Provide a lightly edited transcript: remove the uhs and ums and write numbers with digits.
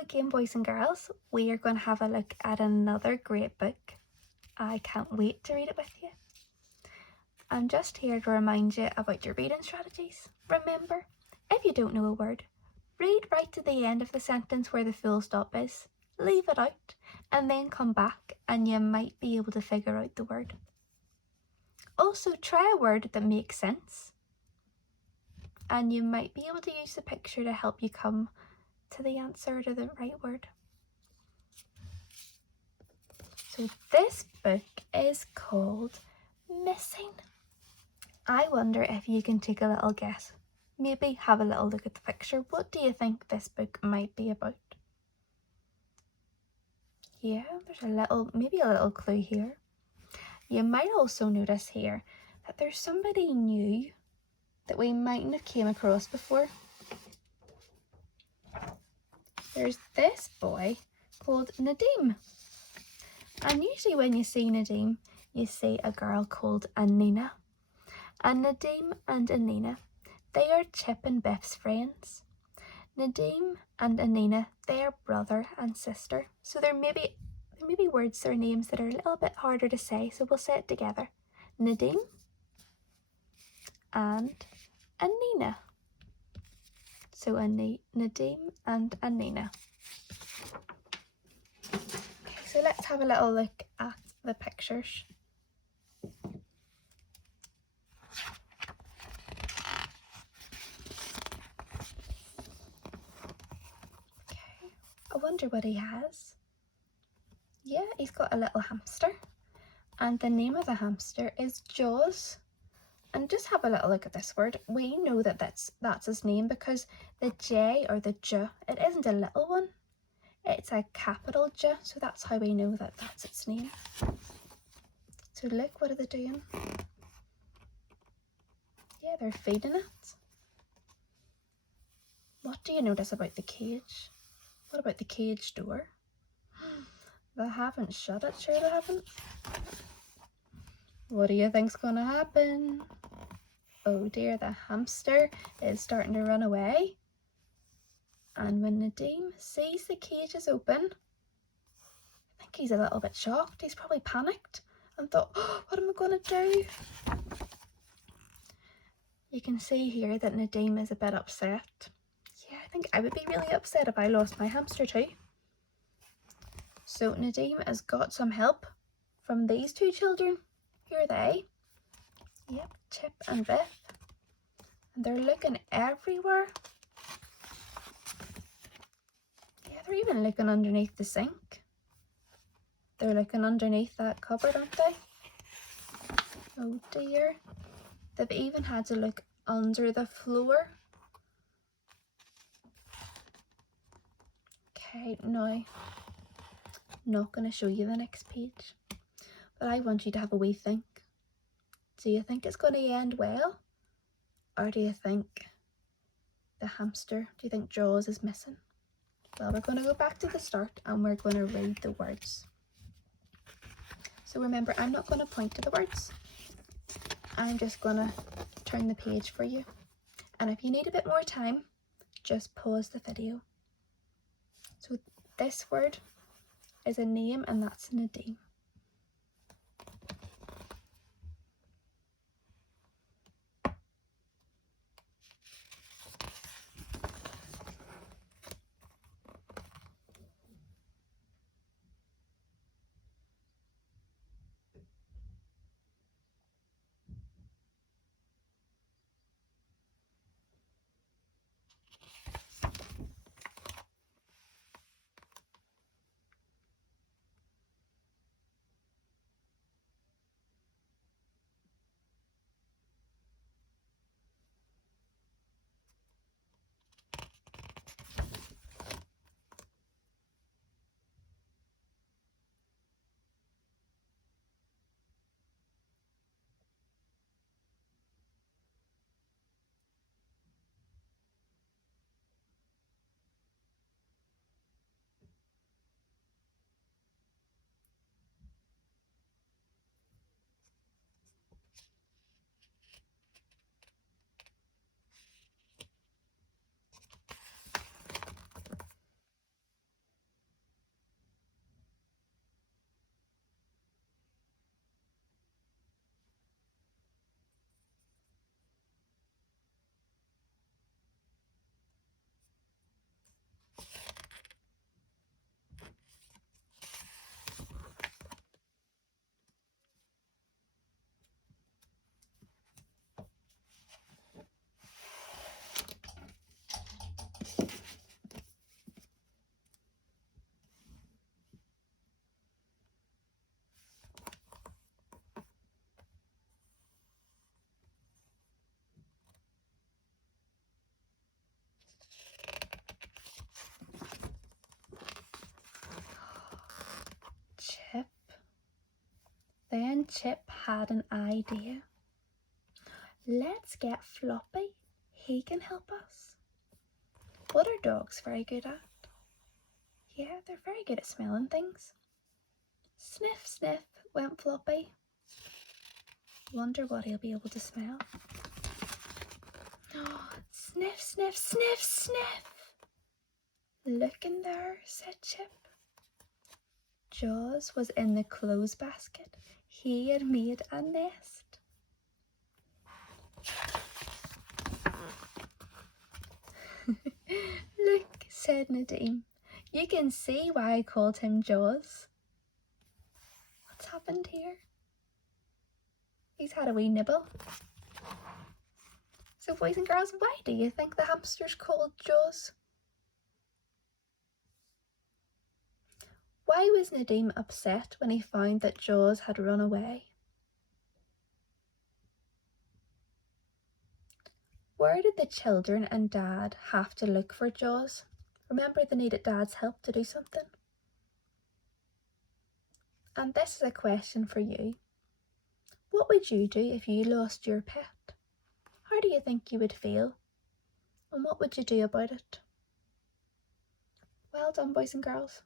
again, boys and girls, we are going to have a look at another great book. I can't wait to read it with you. I'm just here to remind you about your reading strategies. Remember, if you don't know a word, read right to the end of the sentence where the full stop is, leave it out, and then come back and you might be able to figure out the word. Also, try a word that makes sense, and you might be able to use the picture to help you come to the answer to the right word. So this book is called Missing. I wonder if you can take a little guess. Maybe have a little look at the picture. What do you think this book might be about? Yeah, there's maybe a little clue here. You might also notice here that there's somebody new that we mightn't have came across before. There's this boy called Nadim. And usually when you see Nadim, you see a girl called Anina. And Nadim and Anina, they are Chip and Biff's friends. Nadim and Anina, they are brother and sister. So there may be words or names that are a little bit harder to say, so we'll say it together. Nadim and Anina. So Nadim and Anina. Okay, so let's have a little look at the pictures. Okay, I wonder what he has. Yeah, he's got a little hamster, and the name of the hamster is Jaws. And just have a little look at this word. We know that that's his name because the J or the J, it isn't a little one. It's a capital J, so that's how we know that that's its name. So look, what are they doing? Yeah, they're feeding it. What do you notice about the cage? What about the cage door? They haven't shut it, sure they haven't. What do you think's gonna happen? Oh dear, the hamster is starting to run away. And when Nadim sees the cage is open, I think he's a little bit shocked. He's probably panicked and thought, oh, what am I going to do? You can see here that Nadim is a bit upset. Yeah, I think I would be really upset if I lost my hamster too. So Nadim has got some help from these two children. Who are they? Yep, Chip and Biff. And they're looking everywhere. Yeah, they're even looking underneath the sink. They're looking underneath that cupboard, aren't they? Oh dear. They've even had to look under the floor. Okay, now, not going to show you the next page, but I want you to have a wee think. Do you think it's going to end well? Or do you think the hamster, do you think Jaws is missing? Well, we're going to go back to the start and we're going to read the words. So remember, I'm not going to point to the words. I'm just going to turn the page for you. And if you need a bit more time, just pause the video. So this word is a name, and that's Nadim. and Chip had an idea. Let's get Floppy. He can help us. What are dogs very good at? Yeah, they're very good at smelling things. Sniff, sniff, went Floppy. Wonder what he'll be able to smell. Oh, sniff, sniff, sniff, sniff. Look in there, said Chip. Jaws was in the clothes basket. He had made a nest. Look, said Nadim. You can see why I called him Jaws. What's happened here? He's had a wee nibble. So boys and girls, why do you think the hamster's called Jaws? Why was Nadim upset when he found that Jaws had run away? Where did the children and Dad have to look for Jaws? Remember, they needed Dad's help to do something. And this is a question for you. What would you do if you lost your pet? How do you think you would feel? And what would you do about it? Well done, boys and girls.